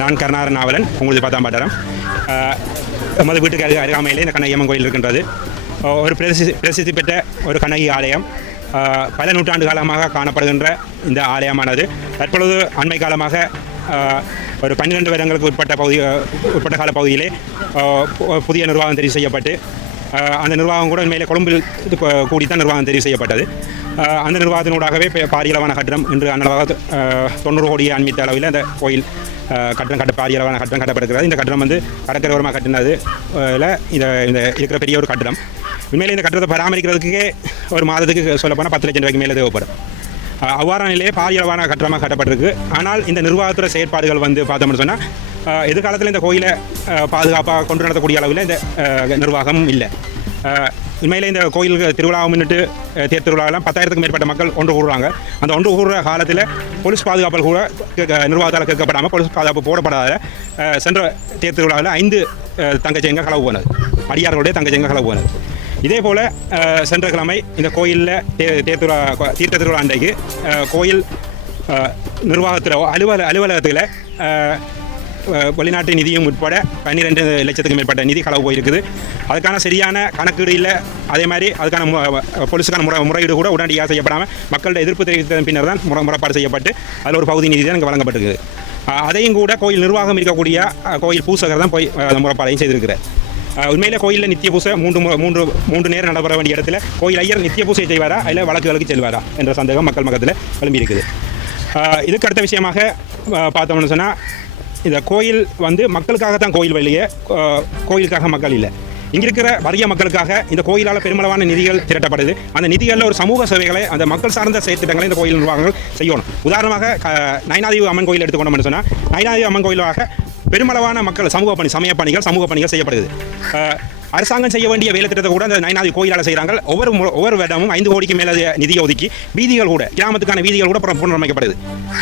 நான் கருணாகரன் நாவலன். உங்களுக்கு பத்தாம் பாட்டரம் நமது வீட்டுக்கு அருகே அருகாமையிலே இந்த கண்ணகியம்மன் கோயில் இருக்கின்றது. ஒரு பிரசித்தி பிரசித்தி பெற்ற ஒரு கண்ணகி ஆலயம். பல நூற்றாண்டு காலமாக காணப்படுகின்ற இந்த ஆலயமானது. தற்பொழுது அண்மை காலமாக ஒரு பன்னிரெண்டு வருடங்களுக்கு உட்பட்ட பகுதி உட்பட்ட கால பகுதியிலே புதிய நிர்வாகம் தெரிவு செய்யப்பட்டு அந்த நிர்வாகம் கூட மேலே கொழும்பில் கூடித்தான் நிர்வாகம் தெரிவு செய்யப்பட்டது. அந்த நிர்வாகத்தினூடாகவே பாரியளவான கட்டிடம் இன்று அன்னளவாக தொண்ணூறு கோடியை அண்மித்த அளவில் அந்த கோயில் கட்டணம் கட்ட கட்ட பாரியளவான கட்டணம் கட்டப்படுகிறது இந்த கட்டணம் வந்து கடற்கரையோரமாக கட்டினது இல்லை இந்த இந்த இருக்கிற பெரிய ஒரு கட்டணம். உண்மையிலே இந்த கட்டணத்தை பராமரிக்கிறதுக்கே ஒரு மாதத்துக்கு சொல்லப்போனால் பத்து லட்சம் ரூபாய்க்கு மேலே தேவைப்படும். அவ்வாறான நிலையே பாரியளவான கட்டணமாக கட்டப்பட்டிருக்கு. ஆனால் இந்த நிர்வாகத்துறை செயற்பாடுகள் வந்து பார்த்தோம்னு சொன்னால் எதிர்காலத்தில் இந்த கோயிலை பாதுகாப்பாக கொண்டு நடத்தக்கூடிய அளவில் இந்த நிர்வாகமும் நிர்வாகம் இல்லை. உண்மையிலே இந்த கோயிலுக்கு திருவிழாவை முன்னிட்டு தேர் திருவிழாவெல்லாம் பத்தாயிரத்துக்கும் மேற்பட்ட மக்கள் ஒன்று கூடுறாங்க அந்த ஒன்று கூடுற காலத்தில் போலீஸ் பாதுகாப்பு கூட நிர்வாகத்தால் கேட்கப்படாமல் போலீஸ் பாதுகாப்பு போடப்படாத சென்ற தேர் திருவிழாவில் ஐந்து அஹ், தங்கச்செங்க களவு போனது. அடியார்களுடைய தங்கச்செங்க களவு போனது. இதே போல் சென்ற கிழமை இந்த கோயிலில் தே தேர் திருவிழா தீர்த்த திருவிழா அன்றைக்கு கோயில் நிர்வாகத்தில் அலுவல அலுவலகத்தில் வெளிநாட்டு நிதியும் உட்பட பன்னிரெண்டு லட்சத்துக்கு மேற்பட்ட நிதி களவு போயிருக்குது. அதுக்கான சரியான கணக்கீடு இல்லை. அதே மாதிரி அதுக்கான போலீஸுக்கான முறை முறையீடு கூட உடனடியாக செய்யப்படாமல் மக்களோட எதிர்ப்பு தெரிவித்ததன் பின்னர் தான் முறை முறைப்பாடு செய்யப்பட்டு அதில் ஒரு பகுதி நிதி தான் இங்கே வழங்கப்பட்டிருக்குது. அதையும் கூட கோயில் நிர்வாகம் இருக்கக்கூடிய கோயில் பூசகர் தான் போய் அந்த முறைப்பாடையும் செய்திருக்கிறார். உண்மையிலே கோயிலில் நித்திய பூசை மூன்று மு- மூன்று மூன்று நேரம் நடைபெற வேண்டிய இடத்துல கோயில் ஐயர் நித்திய பூசை செய்வாரா? இல்லை வழக்குகளுக்கு செல்வாரா? என்ற சந்தேகம் மக்கள் மக்கத்தில் எழும்பியிருக்குது இதுக்கு அடுத்த விஷயமாக பார்த்தோம்னு சொன்னால் இந்த கோயில் வந்து மக்களுக்காக தான் கோயில் வெளியே கோயிலுக்காக மக்கள் இல்லை. இங்கே இருக்கிற வறிய மக்களுக்காக இந்த கோயிலால் பெருமளவான நிதிகள் திரட்டப்படுது. அந்த நிதிகளில் ஒரு சமூக சேவைகளை அந்த மக்கள் சார்ந்த செயற்திட்டங்களை இந்த கோயில் நிர்வாகங்கள் செய்யணும். உதாரணமாக க- நயனாதேவி அம்மன் கோயில் எடுத்துக்கொண்டோம்னு சொன்னால் நயனாதேவி அம்மன் கோயிலாக பெருமளவான மக்கள் சமூக பணி சமய பணிகள் சமூக பணிகள் செய்யப்படுது. அரசாங்கம் செய்ய வேண்டிய வேலை திட்டத்தை கூட அந்த நயனாதி கோயிலால் செய்கிறாங்க ஒவ்வொரு ஒவ்வொரு இடமும் ஐந்து கோடிக்கு மேலே நிதியை ஒதுக்கி வீதிகள் கூட கிராமத்துக்கான வீதிகள் கூட புனரமைக்கப்படுது.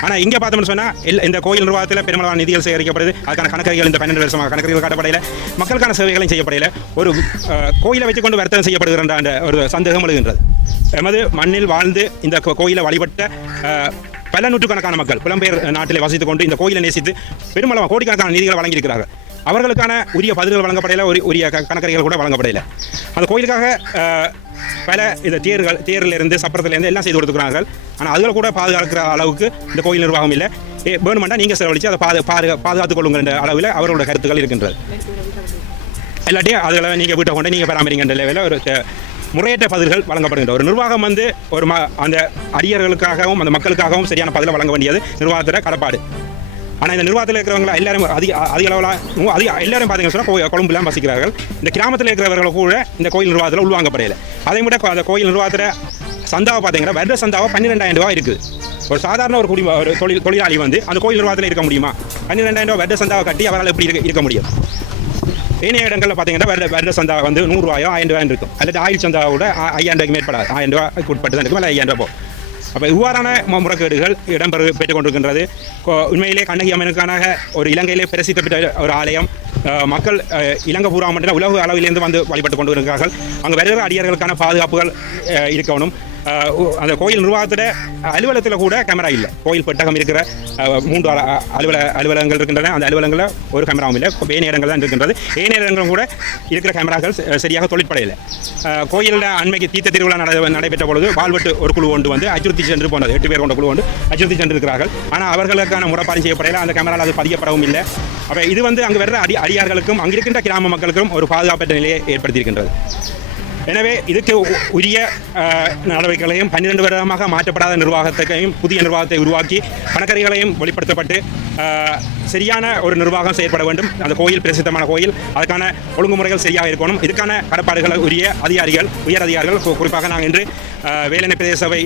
ஆனால் இங்கே பார்த்தோம்னு சொன்னால் இந்த கோயில் நிர்வாகத்தில் பெருமளவான நிதிகள் சேகரிக்கப்படுது. அதுக்கான கணக்குகள் இந்த பன்னெண்டு வருஷமாக கணக்குகள் காட்டப்படையில். மக்களுக்கான சேவைகளையும் செய்யப்படையில். ஒரு கோயிலை வச்சுக்கொண்டு வர்த்தகம் செய்யப்படுகின்ற அந்த ஒரு சந்தேகம் எழுகின்றது. எமது மண்ணில் வாழ்ந்து இந்த கோயிலை வழிபட்ட பல நூற்றுக்கணக்கான மக்கள் புலம்பெயர் நாட்டில் வசித்துக் கொண்டு இந்த கோயிலை நேசித்து பெருமளவு கோடிக்கணக்கான நிதிகளை வழங்கியிருக்கிறார்கள். அவர்களுக்கான உரிய பதில்கள் வழங்கப்படையில ஒரு உரிய கணக்கறிகள் கூட வழங்கப்படையில. அந்த கோயிலுக்காக பல இந்த தேர்கள் தேர்லேருந்து சப்பரத்துலேருந்து எல்லாம் செய்து கொடுத்துக்கிறார்கள் ஆனால் அதில் கூட பாதுகாக்கிற அளவுக்கு இந்த கோயில் நிர்வாகம் இல்லை. ஏ, வேணுமெண்டா நீங்கள் செலவழித்து அதை பாது பாதுகா பாதுகாத்துக் கொள்ளுங்கிற அளவில் அவர்களோட கருத்துக்கள் இருக்கின்றது. இல்லாட்டியும் அதில் நீங்கள் வீட்டை கொண்டு நீங்கள் பராமரிக்கின்ற லெவலில் ஒரு முறையற்ற பதில்கள் வழங்கப்படுகின்ற ஒரு நிர்வாகம் வந்து ஒரு ம அந்த அரியர்களுக்காகவும் அந்த மக்களுக்காகவும் சரியான பதிலை வழங்க வேண்டியது நிர்வாகத்தோட கடப்பாடு. ஆனால் இந்த நிர்வாகத்தில் இருக்கிறவங்க எல்லாரும் அதிக அதிக அளவில் அதிக எல்லாரும் பார்த்தீங்கன்னு சொன்னால் கொழும்புலாம் வசிக்கிறார்கள். இந்த கிராமத்தில் இருக்கிறவர்கள் கூட இந்த கோயில் நிர்வாகத்தில் உள்வாங்கப்படையில அதை விட அந்த கோயில் நிர்வாகத்தில் சந்தாவை பார்த்தீங்கன்னா வருட சந்தாவை பன்னிரெண்டாயிரம் ரூபாய் இருக்குது ஒரு சாதாரண ஒரு குடி ஒரு தொழில் தொழிலாளி வந்து அந்த கோயில் நிர்வாகத்தில் இருக்க முடியுமா? பன்னிரெண்டாயிரம் ரூபாய் வருட சந்தாவை கட்டி அவரால் எப்படி இருக்க இருக்க முடியும்? ஏனைய இடங்களில் பார்த்தீங்கன்னா வருட வருட சந்தா வந்து நூறுரூவாயோ ஆயிரம் ரூபாய் இருக்கும். அல்லது ஆயுள் சந்தாவோட ஐயாயிரம் ரூபாய்க்கு மேற்படாது. ஆயிரம் ரூபாய்க்கு உட்பட்டு தான் இருக்கும். இல்லை ஐயாயிரம் ரூபாய் அப்போ இவ்வாறான முறைகேடுகள் இடம்பெறு பெற்றுக் கொண்டிருக்கின்றது உண்மையிலே கண்ணகி அம்மனுக்கான ஒரு இலங்கையிலே பிரசித்தி பெற்ற ஒரு ஆலயம். மக்கள் இலங்கை பூரா மட்டும் உலக அளவிலிருந்து வந்து வழிபட்டு கொண்டு இருக்கிறார்கள் அங்கே வருகிற அடியார்களுக்கான பாதுகாப்புகள் இருக்கணும். அந்த கோயில் நிர்வாகத்தில் அலுவலகத்தில் கூட கேமரா இல்லை. கோயில் பெட்டகம் இருக்கிற மூன்று அலுவல அலுவலகங்கள் இருக்கின்றன. அந்த அலுவலகங்களில் ஒரு கேமராவும் இல்லை. வே நேரங்கள் தான் இருக்கின்றது. ஏ நேரங்களும் கூட இருக்கிற கேமராக்கள் சரியாக தொழிற்படையில்லை கோயிலில் அண்மைக்கு தீர்த்த திருவிழா நட நடைபெற்ற பொழுது வாழ்வெட்டு ஒரு குழு கொண்டு வந்து அச்சுறுத்தி சென்று போனது. எட்டு பேர் கொண்ட குழு கொண்டு அச்சுறுத்தி சென்றிருக்கிறார்கள். ஆனால் அவர்களுக்கான முறைப்பாடு செய்யப்படையில் அந்த கேமராவில் அது பதியப்படவும் இல்லை. அப்போ இது வந்து அங்கே வர்ற அடி அடியார்களுக்கும் அங்கிருக்கின்ற கிராம மக்களுக்கும் ஒரு பாதுகாப்பற்ற நிலையை ஏற்படுத்தியிருக்கின்றது. எனவே இதுக்கு உரிய நடவடிக்கைகளையும் பன்னிரண்டு வருடமாக மாற்றப்படாத நிர்வாகத்தையும் புதிய நிர்வாகத்தை உருவாக்கி பணக்கறிகளையும் வெளிப்படுத்தப்பட்டு சரியான ஒரு நிர்வாகம் செயற்பட வேண்டும். அந்த கோயில் பிரசித்தமான கோயில். அதுக்கான ஒழுங்குமுறைகள் சரியாக இருக்கணும். இதுக்கான கடப்பாடுகளை உரிய அதிகாரிகள் உயர் அதிகாரிகள் குறிப்பாக நாங்கள் இன்று வேலனை பிரதேச சபை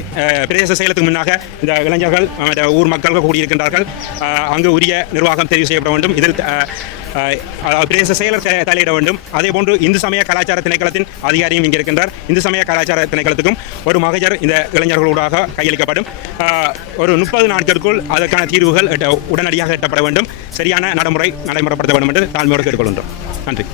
பிரதேச செயலத்துக்கு முன்னாக இந்த இளைஞர்கள் ஊர் மக்கள் கூடியிருக்கின்றார்கள். அங்கு உரிய நிர்வாகம் தெரிவு செய்யப்பட வேண்டும். இதில் பிரதேச செயலர் தலையிட வேண்டும். அதே போன்று இந்து சமய கலாச்சார திணைக்களத்தின் அதிகாரியும் இங்கே இருக்கின்றார் இந்து சமய கலாச்சார திணைக்களத்துக்கும் ஒரு மகஜர் இந்த இளைஞர்களூடாக கையளிக்கப்படும். ஒரு முப்பது நாட்களுக்குள் அதற்கான தீர்வுகள் உடனடியாக எட்டப்பட வேண்டும். சரியான நடைமுறை நடைமுறைப்படுத்த வேண்டும் என்று தாழ்மையோடு கேட்டுக்கொள்கின்றோம். நன்றி.